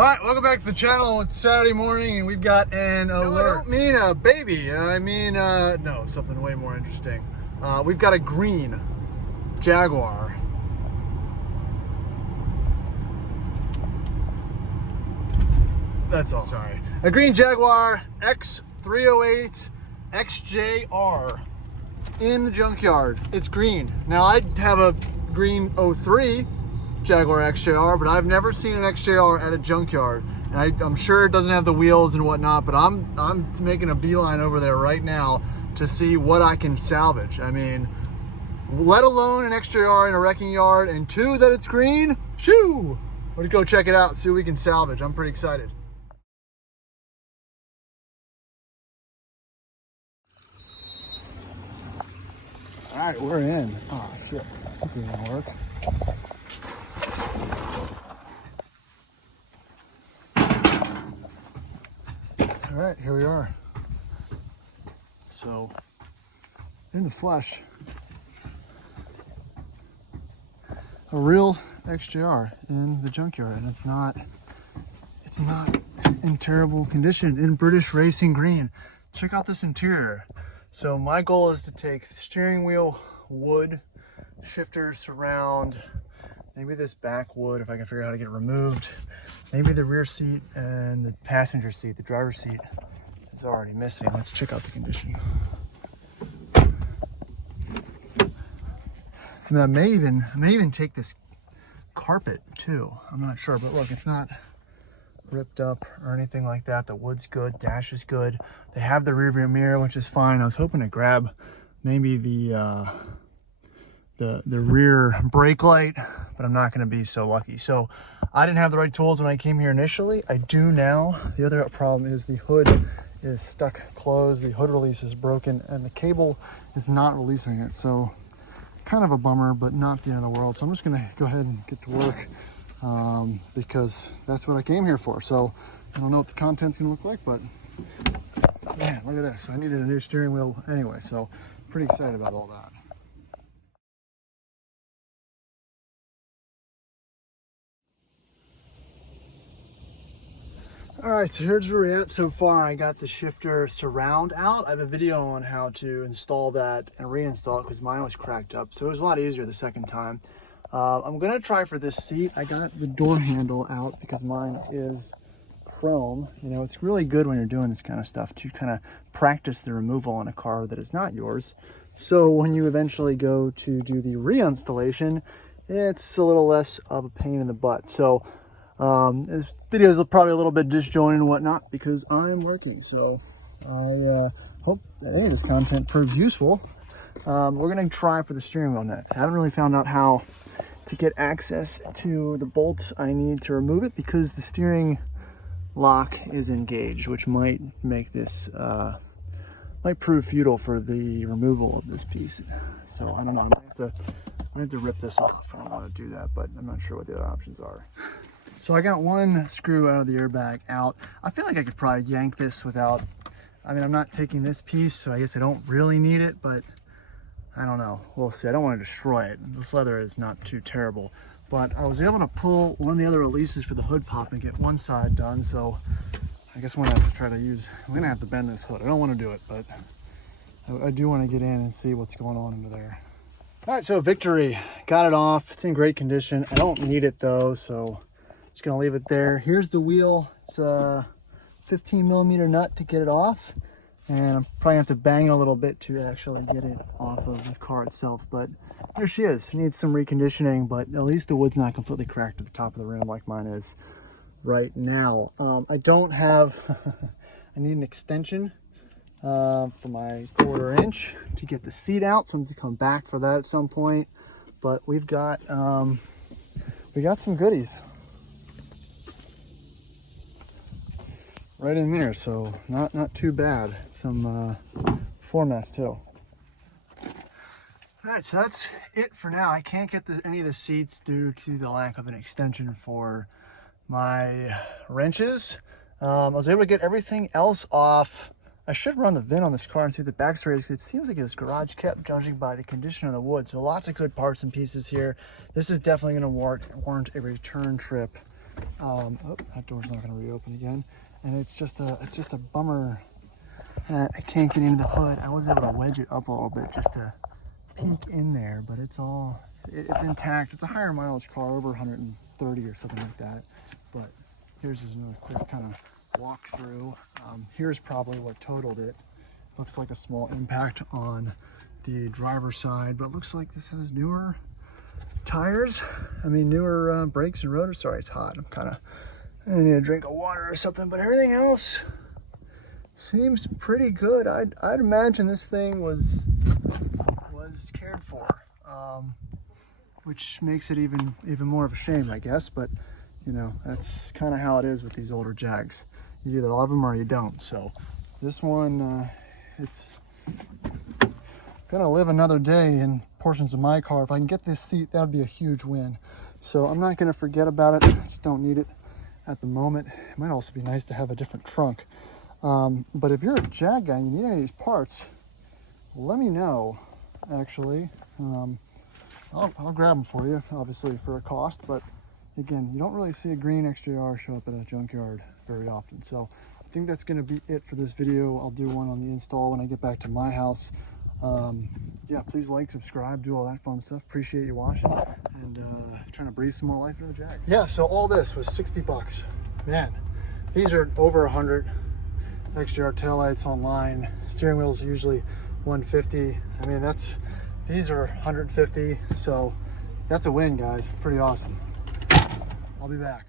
Hi, welcome back to the channel. It's Saturday morning and we've got an alert. No, I don't mean a baby. I mean, no, something way more interesting. We've got a green Jaguar. That's all. Sorry. A green Jaguar X308 XJR in the junkyard. It's green. Now, I have a green 03 Jaguar XJR, but I've never seen an XJR at a junkyard. And I'm sure it doesn't have the wheels and whatnot, but I'm making a beeline over there right now to see what I can salvage. I mean, let alone an XJR in a wrecking yard, and two, that it's green. Shoo! Let's go check it out, see what we can salvage. I'm pretty excited. All right, we're in. Oh shit, this isn't gonna work. All right, here we are. So, in the flesh, a real XJR in the junkyard, and it's not in terrible condition, in British racing green. Check out this interior. So my goal is to take the steering wheel, wood, shifter, surround, maybe this back wood if I can figure out how to get it removed. Maybe the rear seat and the passenger seat, the driver's seat, is already missing. Let's check out the condition. I mean, I may even take this carpet too. I'm not sure, but look, it's not ripped up or anything like that. The wood's good, dash is good. They have the rear view mirror, which is fine. I was hoping to grab maybe the rear brake light, but I'm not going to be so lucky. So I didn't have the right tools when I came here initially. I do now. The other problem is the hood is stuck closed. The hood release is broken and the cable is not releasing it. So kind of a bummer, but not the end of the world. So I'm just going to go ahead and get to work because that's what I came here for. So I don't know what the content's going to look like, but man, look at this. I needed a new steering wheel anyway, so pretty excited about all that. All right, so here's where we're at so far. I got the shifter surround out. I have a video on how to install that and reinstall it because mine was cracked up. So it was a lot easier the second time. I'm gonna try for this seat. I got the door handle out because mine is chrome. You know, it's really good when you're doing this kind of stuff to kind of practice the removal on a car that is not yours. So when you eventually go to do the reinstallation, it's a little less of a pain in the butt. So this video is probably a little bit disjointed and whatnot because I'm working. So I hope that any of this content proves useful. We're gonna try for the steering wheel next. I haven't really found out how to get access to the bolts I need to remove it because the steering lock is engaged, which might make this might prove futile for the removal of this piece. So I don't know. I might have to rip this off. I don't want to do that, but I'm not sure what the other options are. So I got one screw out of the airbag out. I feel like I could probably yank this without, I mean, I'm not taking this piece, so I guess I don't really need it, but I don't know. We'll see. I don't want to destroy it. This leather is not too terrible, but I was able to pull one of the other releases for the hood pop and get one side done. So I guess I'm gonna have to try to I'm gonna have to bend this hood. I don't want to do it, but I do want to get in and see what's going on under there. All right, so victory. Got it off. It's in great condition. I don't need it though, so just gonna leave it there. Here's the wheel. It's a 15mm nut to get it off. And I'm probably gonna have to bang a little bit to actually get it off of the car itself. But there she is. Needs some reconditioning, but at least the wood's not completely cracked at the top of the rim like mine is right now. I don't have, I need an extension for my 1/4 inch to get the seat out. So I'm gonna come back for that at some point. But we got some goodies right in there, so not too bad. Some foremast too. All right, so that's it for now. I can't get any of the seats due to the lack of an extension for my wrenches. I was able to get everything else off. I should run the VIN on this car and see what the backstory is. It seems like it was garage kept, judging by the condition of the wood. So lots of good parts and pieces here. This is definitely going to warrant a return trip Oh, that door's not going to reopen again. And it's just a bummer that I can't get into the hood. I was able to wedge it up a little bit just to peek in there, but it's intact. It's a higher mileage car, over 130 or something like that. But here's just another quick kind of walk through. Here's probably what totaled it. Looks like a small impact on the driver's side, but it looks like this has newer tires. I mean, newer brakes and rotors. Sorry, it's hot. I need a drink of water or something, but everything else seems pretty good. I'd imagine this thing was cared for, which makes it even more of a shame, I guess. But you know, that's kind of how it is with these older Jags. You either love them or you don't. So this one, it's gonna live another day in portions of my car. If I can get this seat, that would be a huge win. So I'm not gonna forget about it. I just don't need it at the moment. It might also be nice to have a different trunk. But if you're a Jag guy and you need any of these parts, let me know, actually. I'll grab them for you, obviously for a cost, but again, you don't really see a green XJR show up at a junkyard very often. So I think that's gonna be it for this video. I'll do one on the install when I get back to my house. Yeah, please like, subscribe, do all that fun stuff. Appreciate you watching, and trying to breathe some more life into the Jag. Yeah, so all this was 60 bucks. Man, these are over 100. XJR taillights online. Steering wheel's usually 150. I mean, these are 150, so that's a win, guys. Pretty awesome. I'll be back.